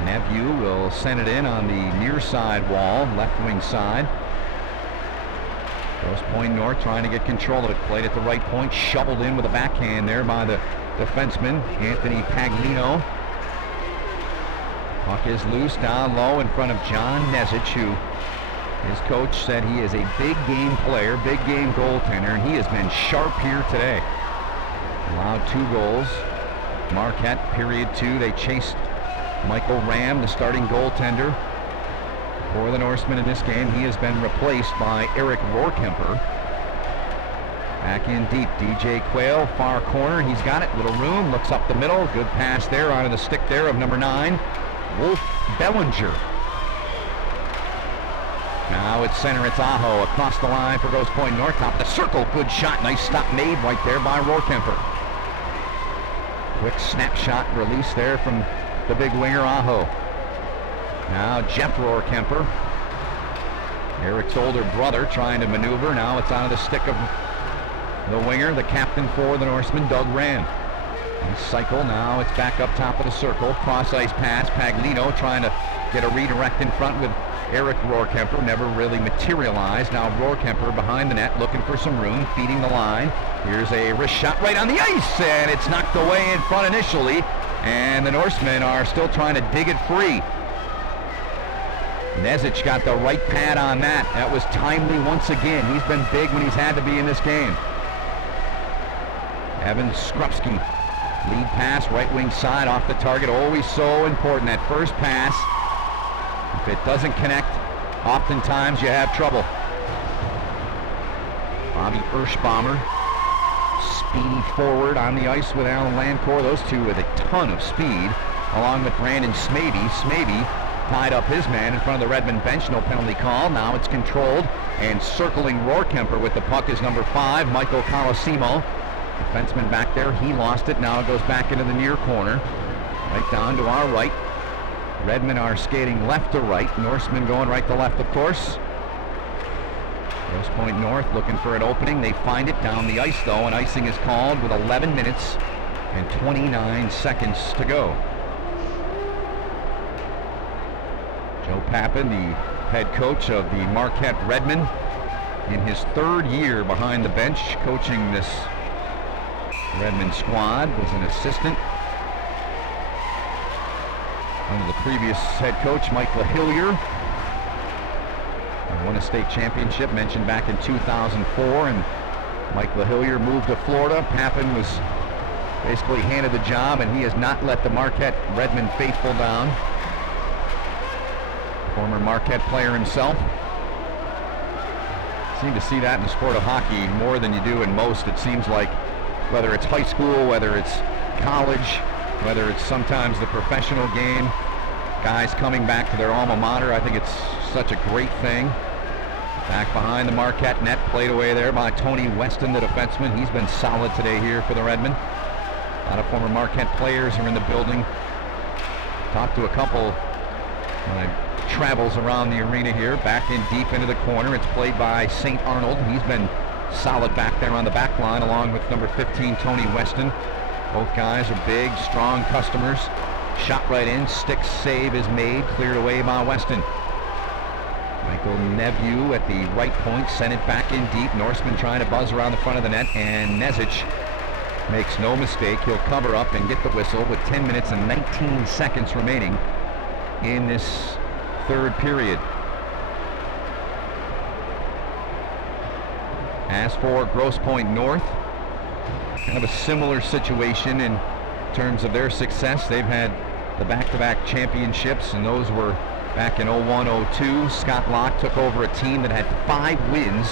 Nephew will send it in on the near side wall, left wing side. Grosse Pointe North trying to get control of it. Played at the right point, shoveled in with a backhand there by the defenseman, Anthony Paglino. Puck is loose down low in front of John Nezich, who his coach said he is a big game player, big game goaltender, and he has been sharp here today. Allowed 2 goals. Marquette, period 2, they chased Michael Ram, the starting goaltender for the Norsemen in this game. He has been replaced by Eric Rohrkemper. Back in deep, DJ Quayle, far corner, he's got it, little room, looks up the middle, good pass there onto the stick there of number 9, Wolf Bellinger. Now it's center, it's Aho across the line for Grosse Pointe North, top of the circle, good shot, nice stop made right there by Rohrkemper. Quick snapshot release there from the big winger Aho. Now Jeff Rohrkemper, Eric's older brother, trying to maneuver. Now it's out of the stick of the winger, the captain for the Norsemen, Doug Rand. Cycle, now it's back up top of the circle, cross ice pass, Paglino trying to get a redirect in front with Eric Rohrkemper, never really materialized. Now Rohrkemper behind the net looking for some room, feeding the line. Here's a wrist shot right on the ice, and it's knocked away in front initially, and the Norsemen are still trying to dig it free. Nezich got the right pad on that. That was timely once again. He's been big when he's had to be in this game. Evan Skrupski, lead pass, right wing side, off the target. Always so important, that first pass. If it doesn't connect, oftentimes you have trouble. Bobby Ershbomber, speedy forward on the ice with Alan Lancourt. Those two with a ton of speed, along with Brandon Smavey. Smavey tied up his man in front of the Redmond bench, no penalty call. Now it's controlled, and circling Rohrkemper with the puck is number 5, Michael Colosimo. Defenseman back there, he lost it. Now it goes back into the near corner, right down to our right. Redmond are skating left to right. Norsemen going right to left, of course. Grosse Pointe North looking for an opening. They find it down the ice, though, and icing is called with 11 minutes and 29 seconds to go. Joe Pappin, the head coach of the Marquette Redmen, in his 3rd year behind the bench coaching this Redmond squad, was an assistant under the previous head coach, Mike LaHillier. Won a state championship, mentioned back in 2004, and Mike LaHillier moved to Florida. Pappin was basically handed the job, and he has not let the Marquette Redmond faithful down. Former Marquette player himself. Seem to see that in the sport of hockey more than you do in most. It seems like, whether it's high school, whether it's college, whether it's sometimes the professional game, guys coming back to their alma mater. I think it's such a great thing. Back behind the Marquette net, played away there by Tony Weston, the defenseman. He's been solid today here for the Redmen. A lot of former Marquette players are in the building. Talked to a couple when I travels around the arena here. Back in deep into the corner. It's played by St. Arnold. He's been solid back there on the back line, along with number 15, Tony Weston. Both guys are big, strong customers. Shot right in, stick save is made, cleared away by Weston. Michael Nephew at the right point, sent it back in deep. Norseman trying to buzz around the front of the net, and Nezich makes no mistake. He'll cover up and get the whistle with 10 minutes and 19 seconds remaining in this 3rd period. As for Grosse Pointe North, kind of a similar situation in terms of their success. They've had the back-to-back championships, and those were back in 01-02. Scott Locke took over a team that had 5 wins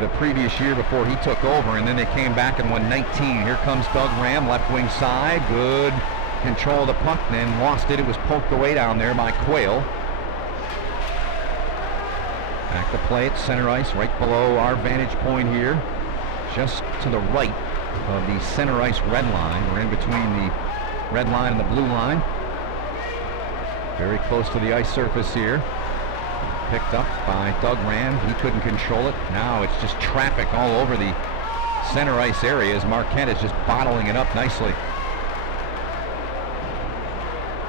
the previous year before he took over, and then they came back and won 19. Here comes Doug Ram, left wing side. Good control of the puck, then lost it. It was poked away down there by Quayle. Back to play at center ice, right below our vantage point here, just to the right of the center ice red line. We're in between the red line and the blue line. Very close to the ice surface here. Picked up by Doug Rand. He couldn't control it. Now it's just traffic all over the center ice area as Marquette is just bottling it up nicely.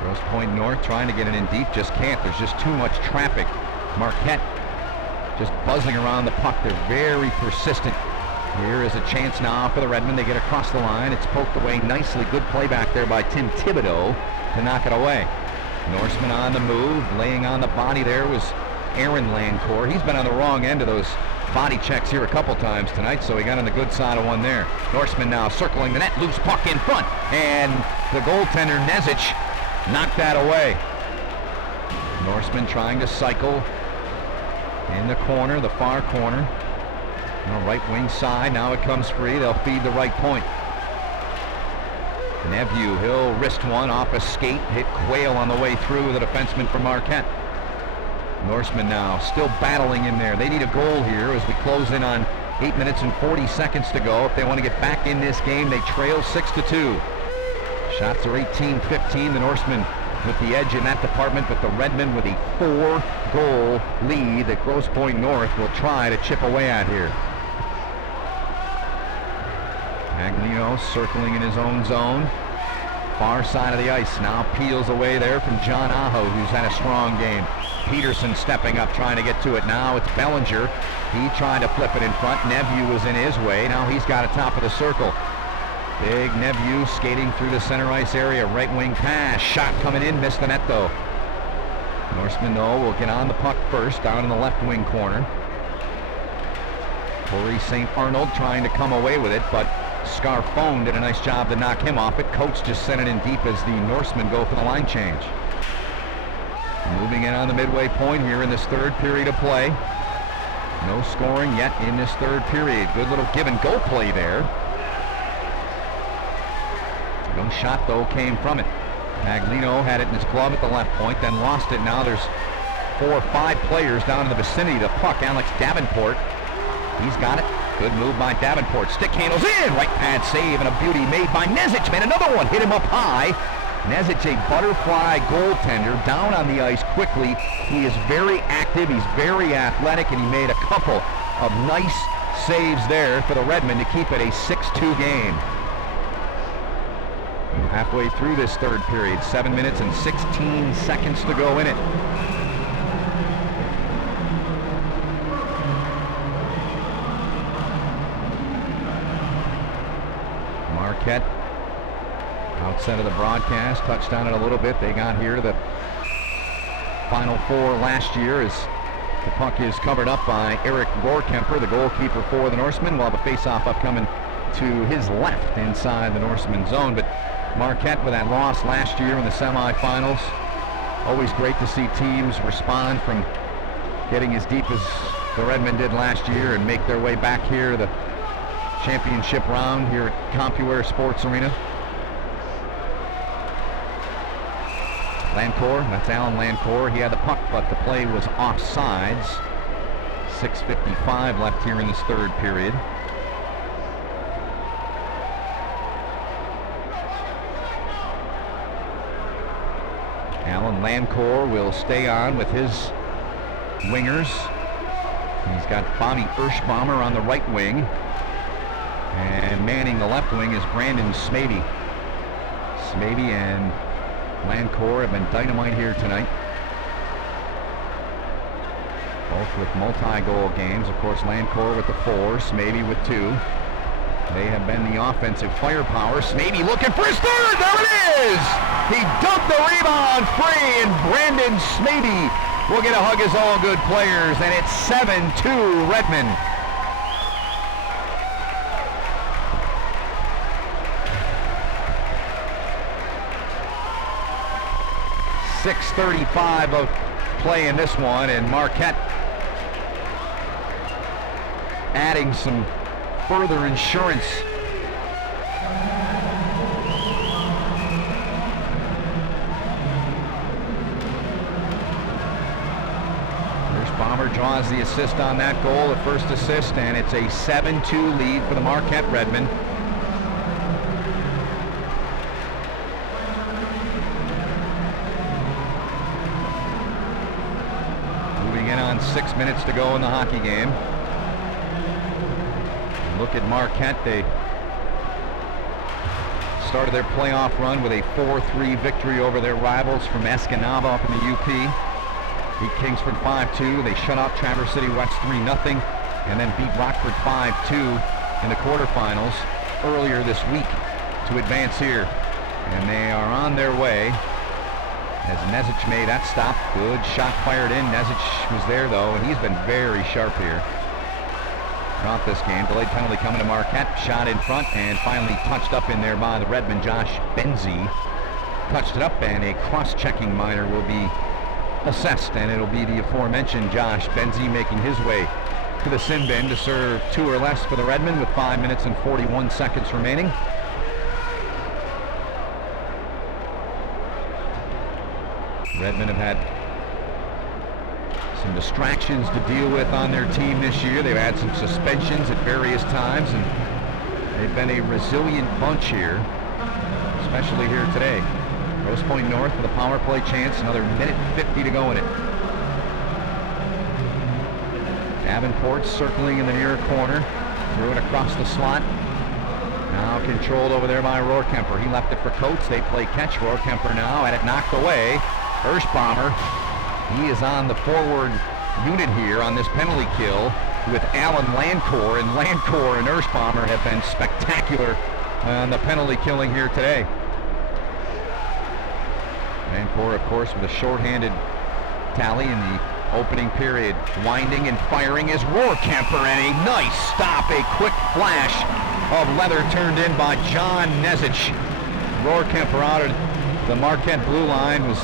Grosse Pointe North trying to get it in deep, just can't. There's just too much traffic. Marquette just buzzing around the puck. They're very persistent. Here is a chance now for the Redmen. They get across the line. It's poked away nicely. Good play back there by Tim Thibodeau to knock it away. Norseman on the move. Laying on the body there was Aaron Lancourt. He's been on the wrong end of those body checks here a couple times tonight, so he got on the good side of one there. Norseman now circling the net. Loose puck in front. And the goaltender, Nezic, knocked that away. Norseman trying to cycle in the corner, the far corner. On the right wing side, now it comes free. They'll feed the right point. Neveu, he'll wrist one off a skate, hit Quayle on the way through, the defenseman from Marquette. Norseman now still battling in there. They need a goal here as we close in on 8 minutes and 40 seconds to go. If they want to get back in this game, they trail 6-2. Shots are 18-15. The Norsemen with the edge in that department, but the Redmen with a 4-goal lead that Grosse Pointe North will try to chip away at here. Agnino circling in his own zone. Far side of the ice now peels away there from John Aho, who's had a strong game. Peterson stepping up, trying to get to it now. It's Bellinger. He tried to flip it in front. Neveu was in his way. Now he's got it top of the circle. Big Neveu skating through the center ice area. Right wing pass. Shot coming in. Missed the net though. Norseman though will get on the puck first down in the left wing corner. Corey St. Arnold trying to come away with it, but Scarfone did a nice job to knock him off it. Coates just sent it in deep as the Norsemen go for the line change. Moving in on the midway point here in this third period of play. No scoring yet in this third period. Good little give and go play there. No shot though came from it. Agnino had it in his glove at the left point, then lost it. Now there's 4 or 5 players down in the vicinity of the puck. Alex Davenport, he's got it. Good move by Davenport. Stick handles in. Right pad save and a beauty made by Nezic. Made another one. Hit him up high. Nezic, a butterfly goaltender, down on the ice quickly. He is very active. He's very athletic, and he made a couple of nice saves there for the Redmen to keep it a 6-2 game. Halfway through this third period, 7 minutes and 16 seconds to go in it. Marquette, outside of the broadcast, touched on it a little bit. They got here the Final Four last year as the puck is covered up by Eric Gorkemper, the goalkeeper for the Norsemen, while the faceoff upcoming to his left inside the Norseman zone. But Marquette with that loss last year in the semifinals. Always great to see teams respond from getting as deep as the Redmen did last year and make their way back here the championship round here at CompuWare Sports Arena. Lancourt, that's Alan Lancourt. He had the puck, but the play was offsides. 6:55 left here in this third period. Alan Lancourt will stay on with his wingers. He's got Bobby Erschbaumer on the right wing. And manning the left wing is Brandon Smavey. Smavey and Lancourt have been dynamite here tonight. Both with multi-goal games. Of course, Lancourt with the 4, Smavey with 2. They have been the offensive firepower. Smavey looking for his third. There it is! He dumped the rebound free, and Brandon Smavey will get a hug as all good players, and it's 7-2 Redmen. .635 of play in this one, and Marquette adding some further insurance. Erschbaumer draws the assist on that goal, the first assist, and it's a 7-2 lead for the Marquette Redmen. Moving in on 6 minutes to go in the hockey game. Look at Marquette. They started their playoff run with a 4-3 victory over their rivals from Escanaba up in the UP. Beat Kingsford 5-2. They shut out Traverse City West 3-0, and then beat Rockford 5-2 in the quarterfinals earlier this week to advance here. And they are on their way as Nezic made that stop. Good shot fired in. Nezic was there though, and he's been very sharp here throughout this game. Delayed penalty coming to Marquette. Shot in front and finally touched up in there by the Redmen. Josh Benzie touched it up, and a cross-checking minor will be assessed, and it'll be the aforementioned Josh Benzie making his way to the sin bin to serve 2 or less for the Redmen with 5 minutes and 41 seconds remaining. Redmen have had some distractions to deal with on their team this year. They've had some suspensions at various times, and they've been a resilient bunch here, especially here today. Grosse Pointe North with a power play chance, another minute 50 to go in it. Davenport circling in the near corner, threw it across the slot. Now controlled over there by Rohrkemper. He left it for Coates. They play catch. Rohrkemper now had it knocked away. Hirschbaumer, he is on the forward unit here on this penalty kill with Alan Landcore, and Landcore and Hirschbaumer have been spectacular on the penalty killing here today. Landcore, of course, with a shorthanded tally in the opening period. Winding and firing is Rohrkemper, and a nice stop, a quick flash of leather turned in by John Nezic. Rohrkemper out of the Marquette blue line was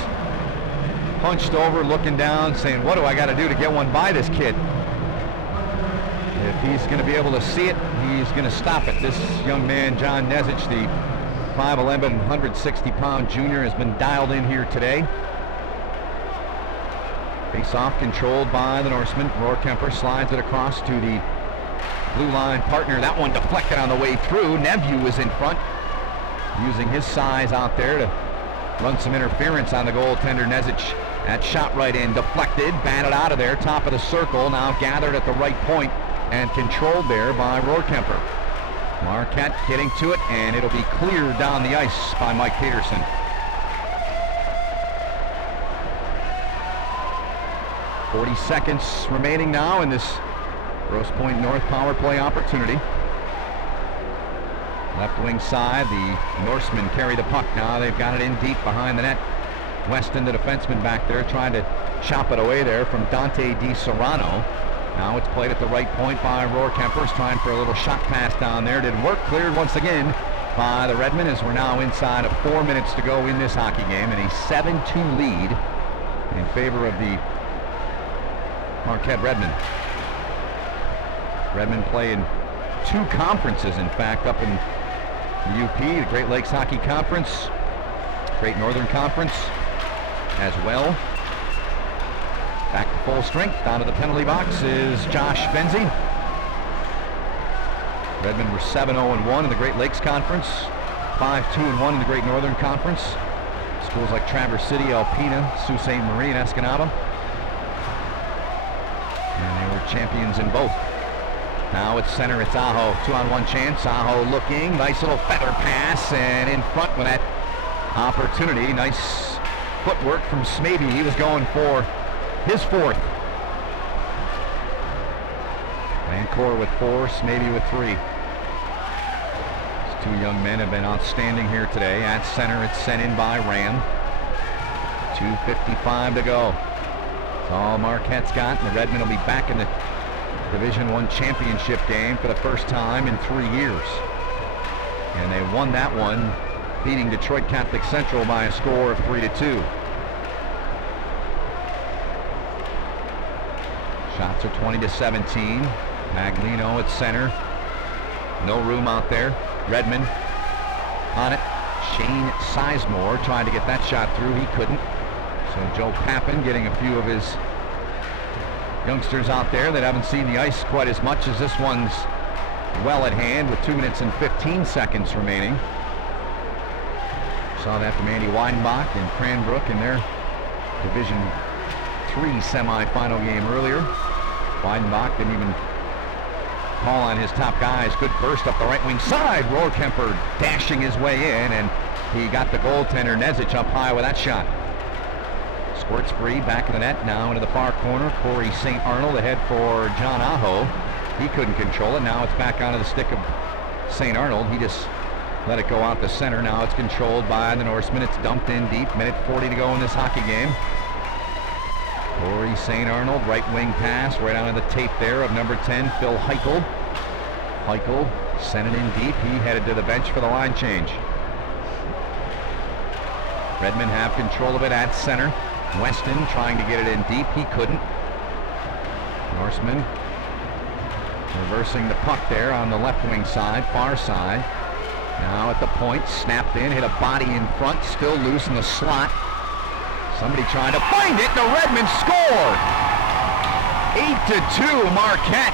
hunched over, looking down, saying, what do I got to do to get one by this kid? If he's going to be able to see it, he's going to stop it. This young man, John Nezic, the 5'11", 160-pound junior, has been dialed in here today. Face-off controlled by the Norseman. Rohrkemper slides it across to the blue line partner. That one deflected on the way through. Nephew is in front, using his size out there to run some interference on the goaltender, Nezic. That shot right in, deflected, batted out of there, top of the circle, now gathered at the right point and controlled there by Rohrkemper. Marquette getting to it, and it'll be cleared down the ice by Mike Peterson. .40 seconds remaining now in this Grosse Pointe North power play opportunity. Left wing side, the Norsemen carry the puck. Now they've got it in deep behind the net. Weston, the defenseman back there, trying to chop it away there from Dante Di Serrano. Now it's played at the right point by Rohrkemper. He's trying for a little shot pass down there. Didn't work. Cleared once again by the Redmen, as we're now inside of 4 minutes to go in this hockey game, and a 7-2 lead in favor of the Marquette Redmen. Redmen play in 2 conferences, in fact, up in the UP, the Great Lakes Hockey Conference, Great Northern Conference as well. Back to full strength, down to the penalty box is Josh Benzie. Redmen were 7-0-1 in the Great Lakes Conference, 5-2-1 in the Great Northern Conference. Schools like Traverse City, Alpena, Sault Ste. Marie, and Escanaba. And they were champions in both. Now it's center, it's Aho, 2-on-1 chance. Aho looking, nice little feather pass, and in front with that opportunity. Nice footwork from Smaby. He was going for his 4th. Landcore with 4, Smaby with 3. These 2 young men have been outstanding here today. At center, it's sent in by Ram. 2:55 to go. That's all Marquette's got, and the Redmen will be back in the Division I championship game for the first time in 3 years. And they won that one, beating Detroit Catholic Central by a score of 3-2. Shots are 20-17. Maglino at center. No room out there. Redmen on it. Shane Sizemore trying to get that shot through. He couldn't. So Joe Pappin getting a few of his youngsters out there that haven't seen the ice quite as much, as this one's well at hand with 2 minutes and 15 seconds remaining. Saw that from Andy Weidenbach and Cranbrook in their Division III semifinal game earlier. Weidenbach didn't even call on his top guys. Good burst up the right wing side. Rohrkemper dashing his way in, and he got the goaltender Nezich up high with that shot. Squirts free, back of the net, now into the far corner. Corey St. Arnold ahead for John Aho. He couldn't control it. Now it's back onto the stick of St. Arnold. He just let it go out the center. Now it's controlled by the Norseman. It's dumped in deep. Minute 40 to go in this hockey game. Corey St. Arnold, right wing pass, right onto the tape there of number 10, Phil Heichel. Heichel sent it in deep. He headed to the bench for the line change. Redmond have control of it at center. Weston trying to get it in deep. He couldn't. Norseman reversing the puck there on the left wing side, far side. Now at the point, snapped in, hit a body in front, still loose in the slot. Somebody trying to find it, the Redmen score! 8-2, Marquette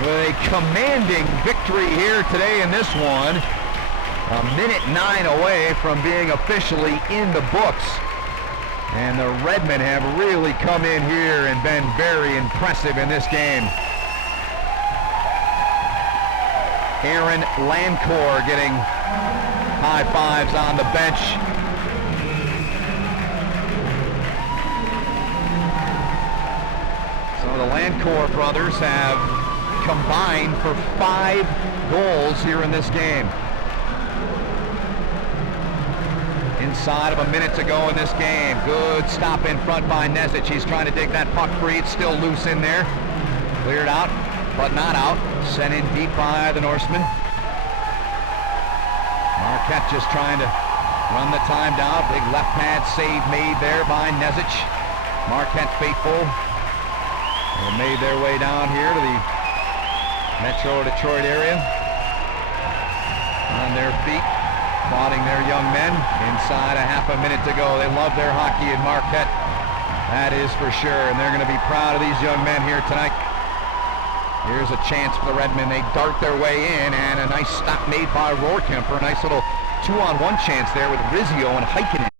with a commanding victory here today in this one. A minute 9 away from being officially in the books. And the Redmen have really come in here and been very impressive in this game. Aaron Lancourt getting high fives on the bench. So the Lancourt brothers have combined for 5 goals here in this game. Inside of a minute to go in this game. Good stop in front by Nezich. He's trying to dig that puck free. It's still loose in there. Cleared out, but not out. Sent in deep by the Norseman. Marquette just trying to run the time down. Big left pad save made there by Nezich. Marquette faithful. They made their way down here to the Metro Detroit area. On their feet, applauding their young men. Inside a half a minute to go. They love their hockey in Marquette. That is for sure. And they're going to be proud of these young men here tonight. Here's a chance for the Redmen. They dart their way in, and a nice stop made by Rohrkemper. A nice little 2-on-1 chance there with Rizzio and Heikkinen.